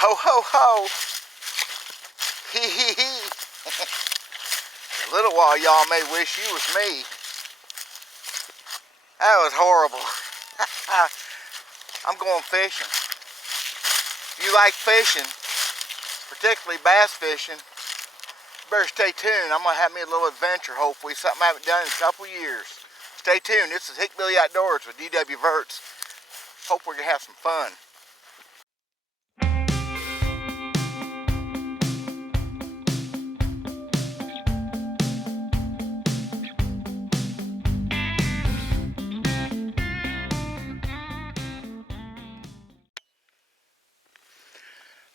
Ho, ho, ho. Hee, hee, hee. A little while y'all may wish you was me. That was horrible. I'm going fishing. If you like fishing, particularly bass fishing, you better stay tuned. I'm going to have me a little adventure, hopefully. Something I haven't done in a couple years. Stay tuned. This is Hickbilly Outdoors with D.W. Verts. Hope we're going to have some fun.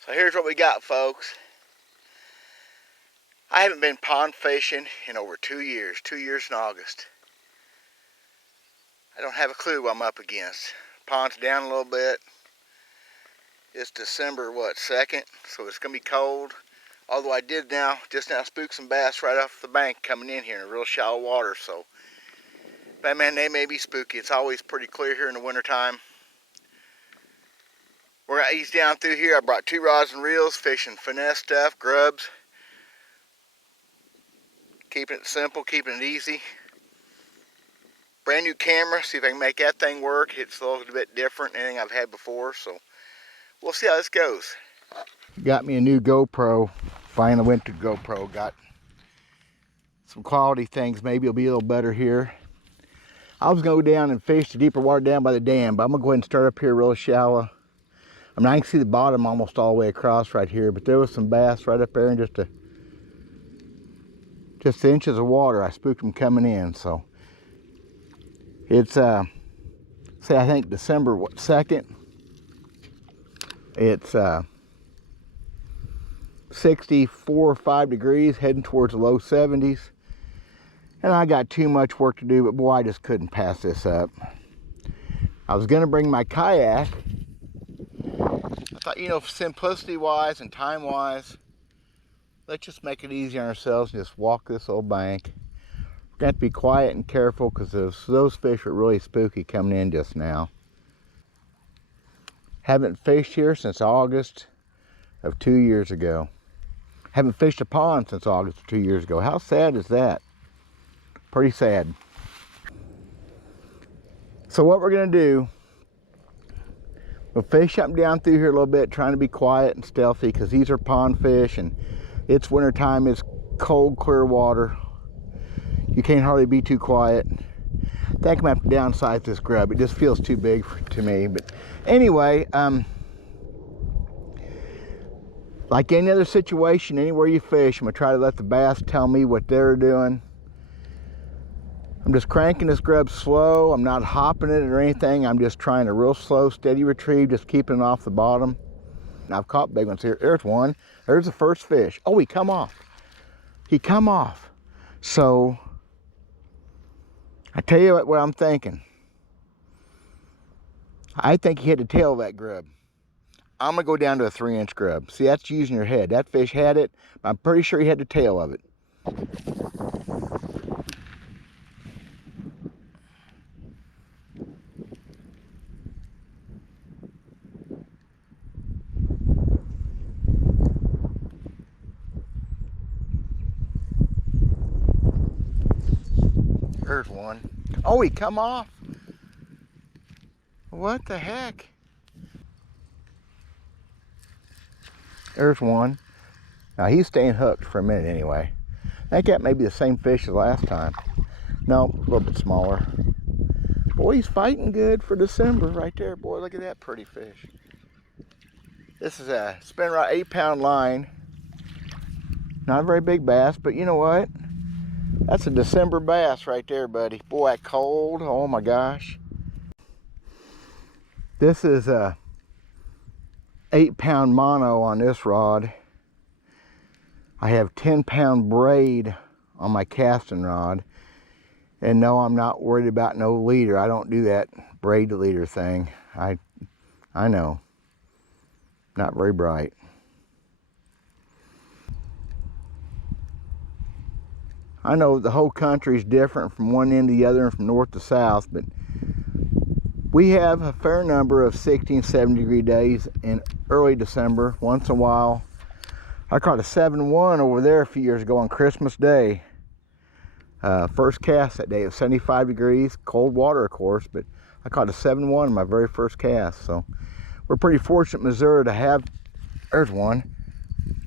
So here's what we got, folks. I haven't been pond fishing in over 2 years. 2 years in August. I don't have a clue what I'm up against. Pond's down a little bit. It's December, 2nd, so it's going to be cold. Although I did just now spook some bass right off the bank coming in here in real shallow water. So, but man, they may be spooky. It's always pretty clear here in the wintertime. We're going to ease down through here. I brought 2 rods and reels, fishing finesse stuff, grubs. Keeping it simple, keeping it easy. Brand new camera, see if I can make that thing work. It's a little bit different than anything I've had before, so we'll see how this goes. Got me a new GoPro. Finally went to GoPro. Got some quality things. Maybe it'll be a little better here. I was going to go down and fish the deeper water down by the dam, but I'm going to go ahead and start up here real shallow. I mean, I can see the bottom almost all the way across right here, but there was some bass right up there in just inches of water. I spooked them coming in, so it's say I think December 2nd. It's 64 or 5 degrees, heading towards the low 70s, and I got too much work to do, but boy, I just couldn't pass this up. I was gonna bring my kayak. I thought, you know, simplicity wise and time wise, let's just make it easy on ourselves and just walk this old bank. We're going to have to be quiet and careful because those fish were really spooky coming in just now. Haven't fished here since August of 2 years ago. Haven't fished a pond since August of 2 years ago. How sad is that? Pretty sad. So what we're going to do, we'll fish up and down through here a little bit, trying to be quiet and stealthy because these are pond fish and it's winter time. It's cold, clear water. You can't hardly be too quiet. I think I'm gonna have to downsize this grub. It just feels too big to me. But anyway, like any other situation, anywhere you fish, I'm gonna try to let the bass tell me what they're doing. I'm just cranking this grub slow. I'm not hopping it or anything. I'm just trying a real slow, steady retrieve, just keeping it off the bottom. And I've caught big ones here. There's one. There's the first fish. Oh, he come off. He come off. So, I tell you what I'm thinking. I think he had the tail of that grub. I'm going to go down to a 3-inch grub. See, that's using your head. That fish had it. But I'm pretty sure he had the tail of it. There's one. Oh, he come off. What the heck? There's one. Now he's staying hooked for a minute anyway. I think that may be the same fish as last time. No, a little bit smaller. Boy, he's fighting good for December right there. Boy, look at that pretty fish. This is a spin rod 8-pound line. Not a very big bass, but you know what? That's a December bass right there, buddy. Boy, that cold. Oh my gosh. This is a 8-pound mono on this rod. I have 10-pound braid on my casting rod. And no, I'm not worried about no leader. I don't do that braid leader thing. I know. Not very bright. I know the whole country is different from one end to the other and from north to south, but We have a fair number of 60 and 70 degree days in early December. Once in a while, I caught a 7-1 over there a few years ago on Christmas Day. First cast that day. It was 75 degrees, cold water of course, but I caught a 7-1 in my very first cast. So we're pretty fortunate in Missouri to have, there's one,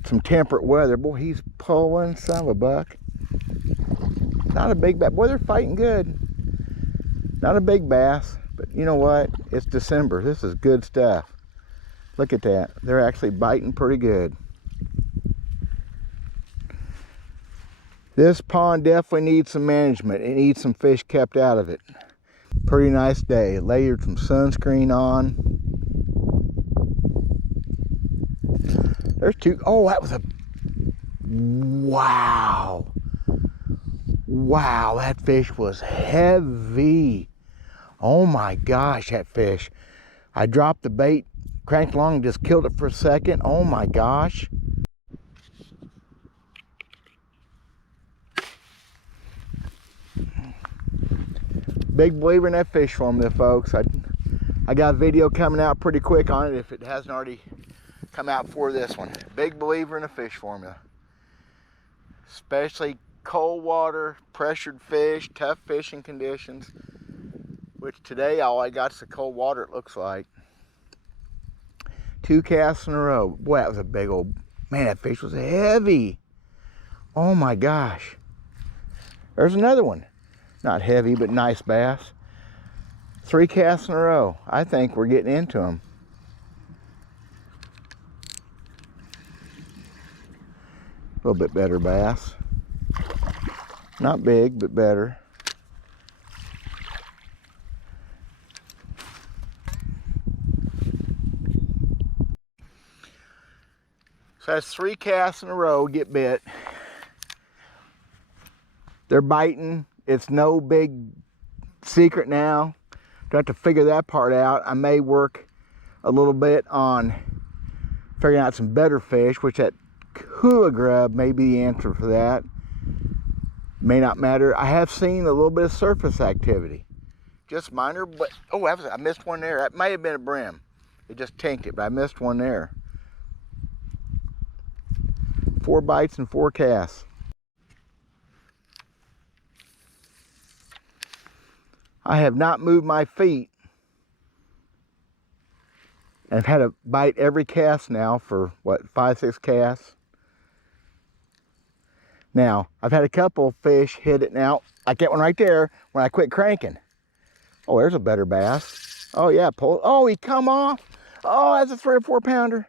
some temperate weather. Boy, he's pulling, son of a buck. Not a big bass. Boy, they're fighting good. Not a big bass, but you know what? It's December. This is good stuff. Look at that. They're actually biting pretty good. This pond definitely needs some management. It needs some fish kept out of it. Pretty nice day. Layered some sunscreen on. There's two. Oh, that was a... Wow. Wow, that fish was heavy. Oh my gosh, that fish. I dropped the bait, cranked along and just killed it for a second. Oh my gosh. Big believer in that fish formula, folks. I got a video coming out pretty quick on it if it hasn't already come out before this one. Big believer in the fish formula. Especially cold water, pressured fish, tough fishing conditions. Which today all I got is the cold water, it looks like. 2 casts in a row. Boy, that was a big old... Man, that fish was heavy. Oh my gosh. There's another one. Not heavy, but nice bass. 3 casts in a row. I think we're getting into them. A little bit better bass. Not big, but better. So that's 3 casts in a row, get bit. They're biting. It's no big secret now. Don't have to figure that part out. I may work a little bit on figuring out some better fish, which that hula grub may be the answer for that. May not matter. I have seen a little bit of surface activity. Just minor, but oh, I missed one there. That may have been a brim. It just tanked it, but I missed one there. 4 bites and 4 casts. I have not moved my feet. I've had a bite every cast now for what, 5-6 casts. Now, I've had a couple fish hit it now, like that one right there, when I quit cranking. Oh, there's a better bass. Oh yeah, pull. Oh, he come off. Oh, that's a 3 or 4 pounder.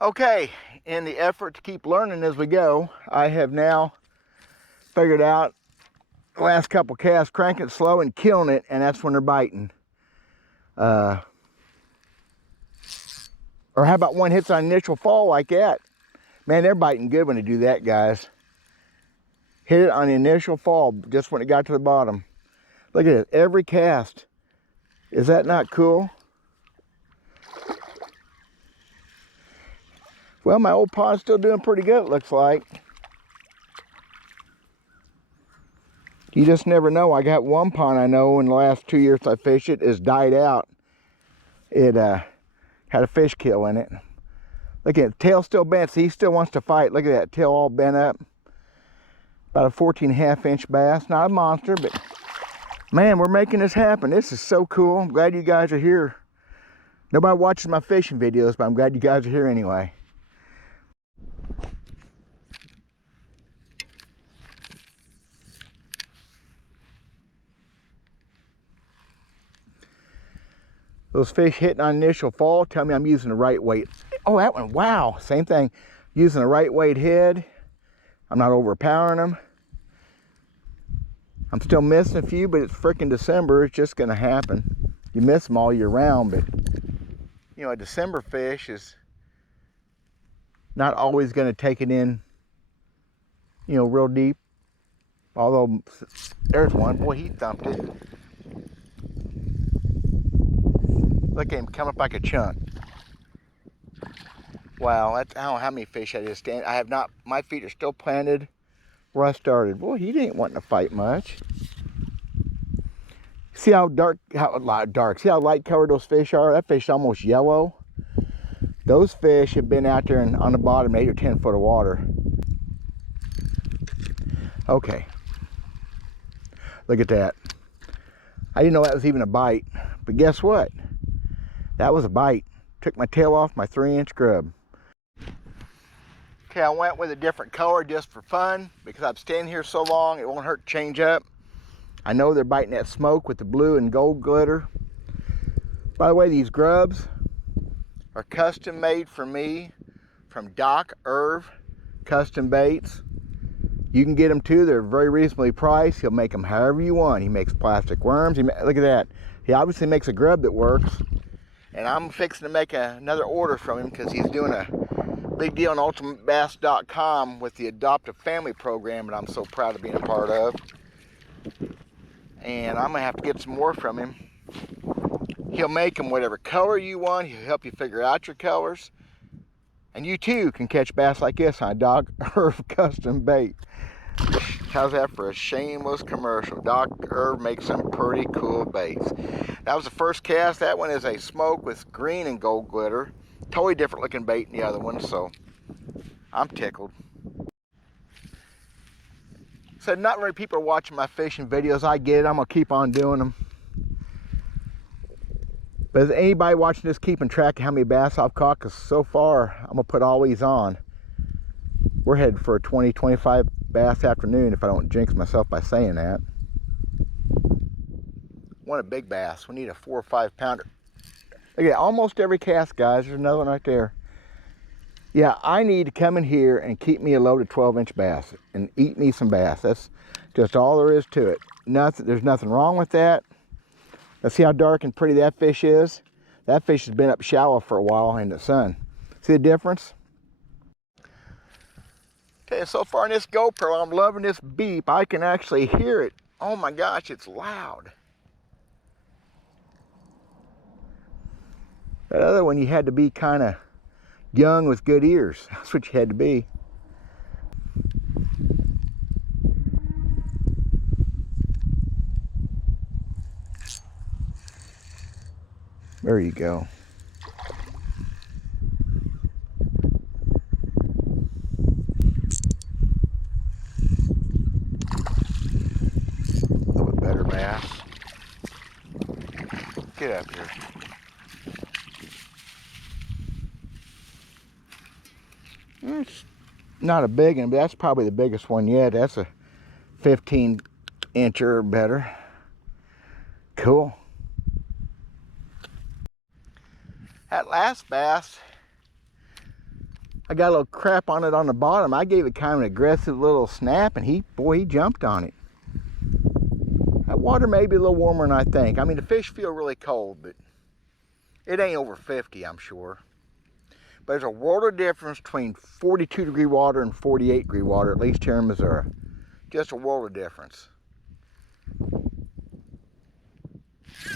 Okay, in the effort to keep learning as we go, I have now figured out the last couple casts, cranking it slow and killing it, and that's when they're biting. Or how about one hits on initial fall like that? Man, they're biting good when they do that, guys. Hit it on the initial fall, just when it got to the bottom. Look at it, every cast. Is that not cool? Well, my old pond's still doing pretty good, it looks like. You just never know. I got one pond I know in the last 2 years I fished it, has died out. It had a fish kill in it. Look at it, tail still bent. See, he still wants to fight. Look at that, tail all bent up. About a 14.5-inch bass. Not a monster, but man, we're making this happen. This is so cool. I'm glad you guys are here. Nobody watches my fishing videos, but I'm glad you guys are here anyway. Those fish hitting on initial fall tell me I'm using the right weight. Oh, that one, wow, same thing. Using the right weight head. I'm not overpowering them. I'm still missing a few, but it's freaking December. It's just gonna happen. You miss them all year round, but you know, a December fish is not always gonna take it in, you know, real deep. Although, there's one, boy, he thumped it. Look at him come up like a chunk. Wow, that's, I don't know how many fish I just stand. I have not, my feet are still planted where I started. Boy, he didn't want to fight much. See how dark, see how light colored those fish are? That fish is almost yellow. Those fish have been out there on the bottom 8 or 10 foot of water. Okay. Look at that. I didn't know that was even a bite, but guess what? That was a bite. Took my tail off my 3-inch grub. Okay, I went with a different color just for fun because I've staying here so long, it won't hurt to change up. I know they're biting that smoke with the blue and gold glitter. By the way, these grubs are custom made for me from Doc Irv Custom Baits. You can get them too. They're very reasonably priced. He'll make them however you want. He makes plastic worms. Look at that. He obviously makes a grub that works. And I'm fixing to make another order from him because he's doing a big deal on ultimatebass.com with the Adoptive Family Program that I'm so proud of being a part of. And I'm going to have to get some more from him. He'll make them whatever color you want. He'll help you figure out your colors. And you too can catch bass like this on Doc Irv Custom Bait. How's that for a shameless commercial? Doc Irv makes some pretty cool baits. That was the first cast. That one is a smoke with green and gold glitter. Totally different looking bait than the other one, so I'm tickled. So not very many people are watching my fishing videos. I get it. I'm going to keep on doing them. But is anybody watching this keeping track of how many bass I've caught? Because so far, I'm going to put all these on. We're headed for a 20-25 bass afternoon if I don't jinx myself by saying that. Want a big bass. We need a 4 or 5 pounder. Look at that, almost every cast, guys. There's another one right there. Yeah, I need to come in here and keep me a load of 12-inch bass and eat me some bass. That's just all there is to it. There's nothing wrong with that. Let's see how dark and pretty that fish is. That fish has been up shallow for a while in the sun. See the difference? Okay, so far in this GoPro, I'm loving this beep. I can actually hear it. Oh my gosh, it's loud. That other one, you had to be kind of young with good ears. That's what you had to be. There you go. A little bit better bass. Get up here. It's not a big one, but that's probably the biggest one yet. That's a 15-incher or better. Cool. That last bass, I got a little crap on it on the bottom. I gave it kind of an aggressive little snap, and he jumped on it. That water may be a little warmer than I think. I mean, the fish feel really cold, but it ain't over 50, I'm sure. But there's a world of difference between 42-degree water and 48-degree water, at least here in Missouri. Just a world of difference.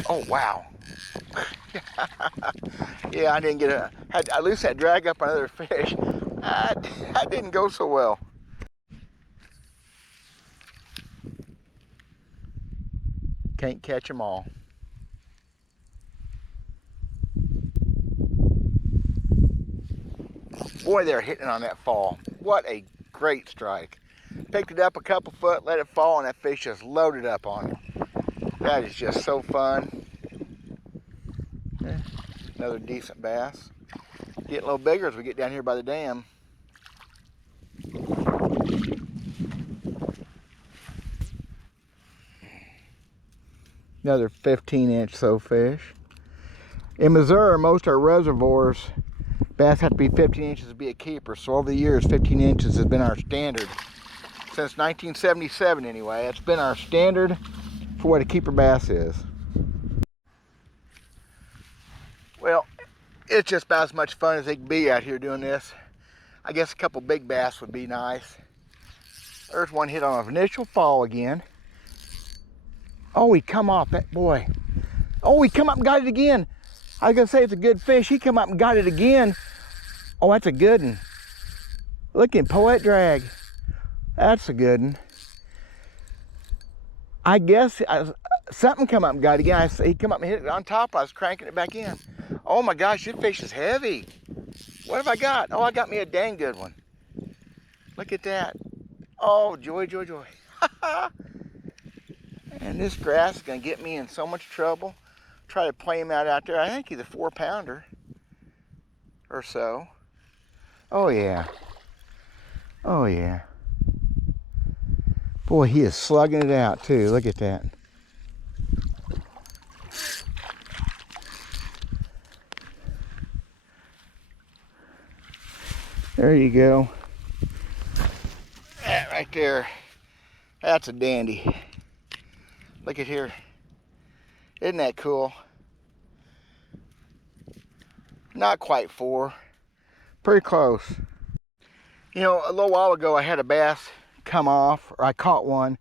Oh, wow. Yeah, I didn't get I loosed that drag up another fish. That didn't go so well. Can't catch them all. Boy, they're hitting on that fall. What a great strike. Picked it up a couple foot, let it fall, and that fish just loaded up on it. That is just so fun. Another decent bass. Getting a little bigger as we get down here by the dam. Another 15-inch so fish. In Missouri, most of our reservoirs, bass have to be 15 inches to be a keeper. So over the years, 15 inches has been our standard. Since 1977 anyway, it's been our standard for what a keeper bass is. Well, it's just about as much fun as it can be out here doing this. I guess a couple big bass would be nice. There's one hit on an initial fall again. Oh, he come off that boy. Oh, he come up and got it again. I was gonna say it's a good fish. He come up and got it again. Oh, that's a good one. Look at poet drag. That's a good one. I guess something come up and got it again. He come up and hit it on top. I was cranking it back in. Oh my gosh, this fish is heavy. What have I got? Oh, I got me a dang good one. Look at that. Oh, joy, joy, joy. And this grass is going to get me in so much trouble. Try to play him out there. I think he's a 4-pounder or so. Oh, yeah. Oh, yeah. Boy, he is slugging it out, too. Look at that. There you go. That right there. That's a dandy. Look at here. Isn't that cool? Not quite 4. Pretty close. You know, a little while ago I had a bass come off, or I caught one.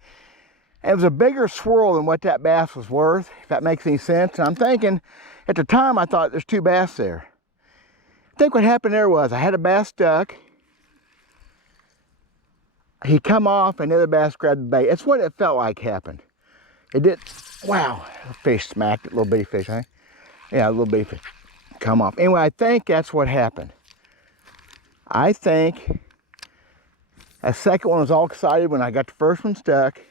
And it was a bigger swirl than what that bass was worth, if that makes any sense. And I'm thinking, at the time I thought there's 2 bass there. I think what happened there was I had a bass stuck. He come off and the other bass grabbed the bait. That's what it felt like happened. It did. Wow, the fish smacked it. Little bitty fish, huh? Yeah, a little bitty fish. Come off. Anyway, I think that's what happened. I think that second one was all excited when I got the first one stuck.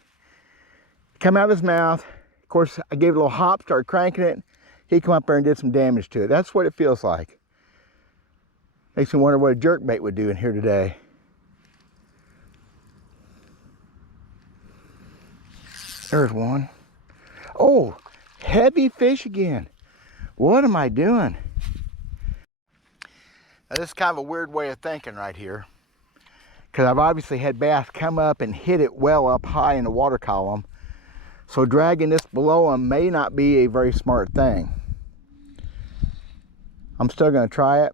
Come out of his mouth. Of course, I gave it a little hop, started cranking it. He come up there and did some damage to it. That's what it feels like. Makes me wonder what a jerkbait would do in here today. There's one. Oh, heavy fish again. What am I doing? Now, this is kind of a weird way of thinking right here, because I've obviously had bass come up and hit it well up high in the water column. So dragging this below them may not be a very smart thing. I'm still going to try it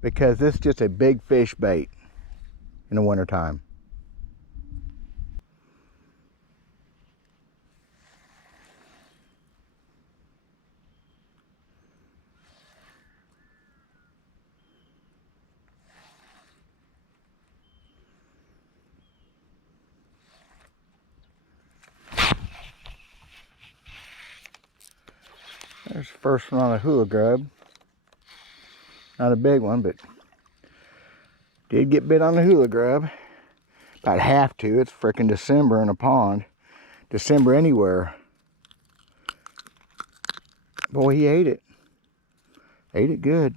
because this is just a big fish bait in the wintertime. There's the first one on a hula grub. Not a big one, but did get bit on the hula grub. About have to. It's frickin' December in a pond. December anywhere. Boy, he ate it. Ate it good.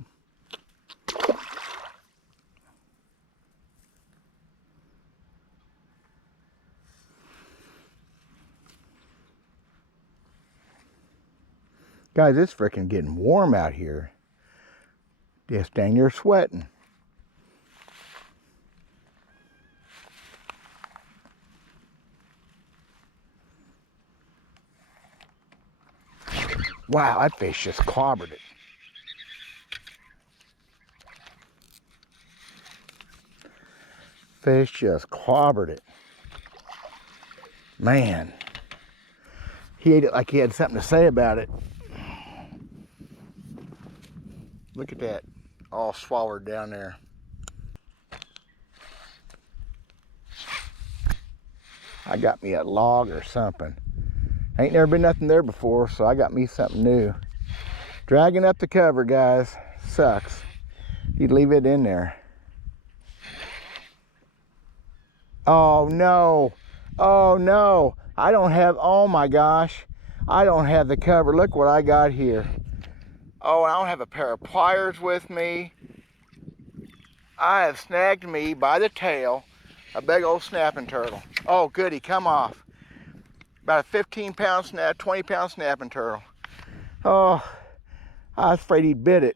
Guys, it's frickin' getting warm out here. Just dang near sweating. Wow, that fish just clobbered it. Fish just clobbered it. Man. He ate it like he had something to say about it. Look at that, all swallowed down there. I got me a log or something. Ain't never been nothing there before, so I got me something new. Dragging up the cover, guys, sucks. You'd leave it in there. Oh no, oh no. I don't have, oh my gosh. I don't have the cover. Look what I got here. Oh, I don't have a pair of pliers with me. I have snagged me by the tail a big old snapping turtle. Oh, goody, come off. About a 15-pound snap, 20-pound snapping turtle. Oh, I was afraid he bit it.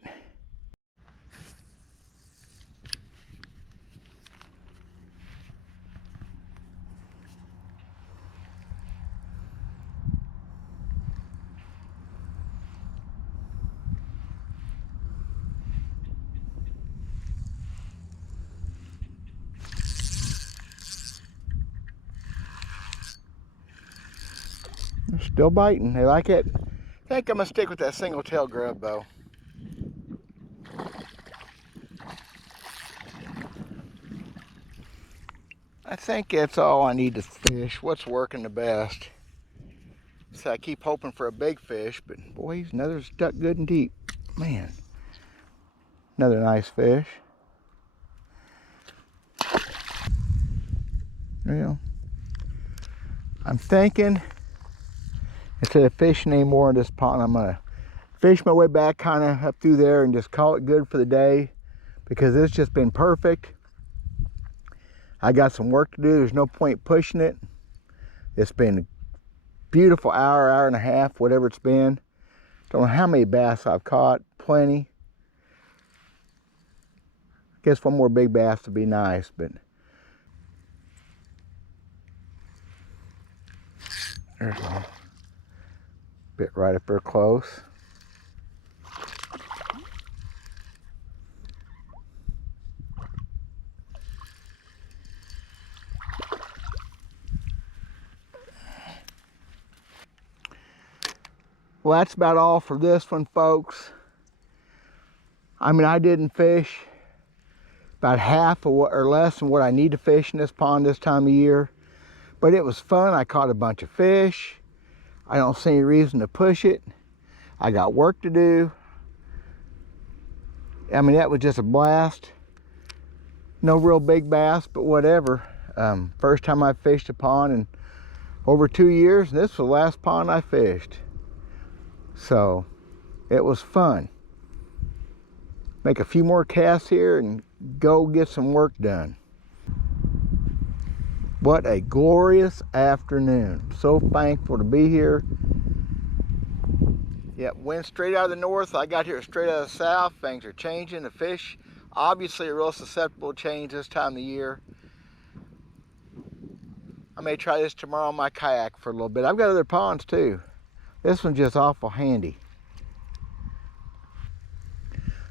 They're still biting. They like it. I think I'm gonna stick with that single tail grub though. I think that's all I need to fish. What's working the best? So I keep hoping for a big fish, but boy, another stuck good and deep. Man, another nice fish. Well, I'm thinking instead of fishing anymore in this pond, I'm gonna fish my way back kind of up through there and just call it good for the day, because it's just been perfect. I got some work to do. There's no point pushing it. It's been a beautiful hour, hour and a half, whatever it's been. Don't know how many bass I've caught. Plenty. I guess one more big bass would be nice, but there's a bit right up there close. Well, that's about all for this one, folks. I mean, I didn't fish about half of what, or less than what I need to fish in this pond this time of year. But it was fun. I caught a bunch of fish. I don't see any reason to push it. I got work to do. I mean, that was just a blast. No real big bass, but whatever. First time I fished a pond in over 2 years, and this was the last pond I fished. So it was fun. Make a few more casts here and go get some work done. What a glorious afternoon. So thankful to be here. Yep, wind straight out of the north. I got here straight out of the south. Things are changing. The fish obviously are real susceptible to change this time of year. I may try this tomorrow on my kayak for a little bit. I've got other ponds too. This one's just awful handy.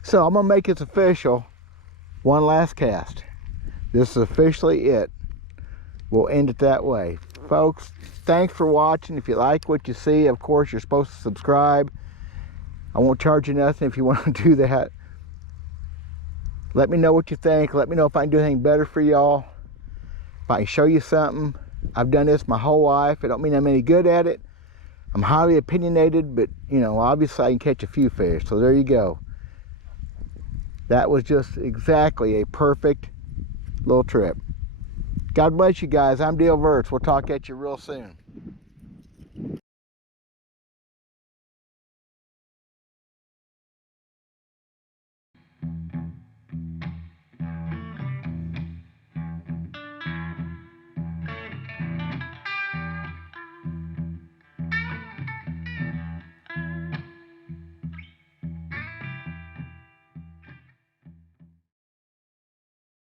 So I'm gonna make this official. One last cast. This is officially it. We'll end it that way. Folks, thanks for watching. If you like what you see, of course, you're supposed to subscribe. I won't charge you nothing if you want to do that. Let me know what you think. Let me know if I can do anything better for y'all. If I can show you something. I've done this my whole life. I don't mean I'm any good at it. I'm highly opinionated, but, you know, obviously I can catch a few fish. So there you go. That was just exactly a perfect little trip. God bless you guys. I'm Dale Verts. We'll talk at you real soon.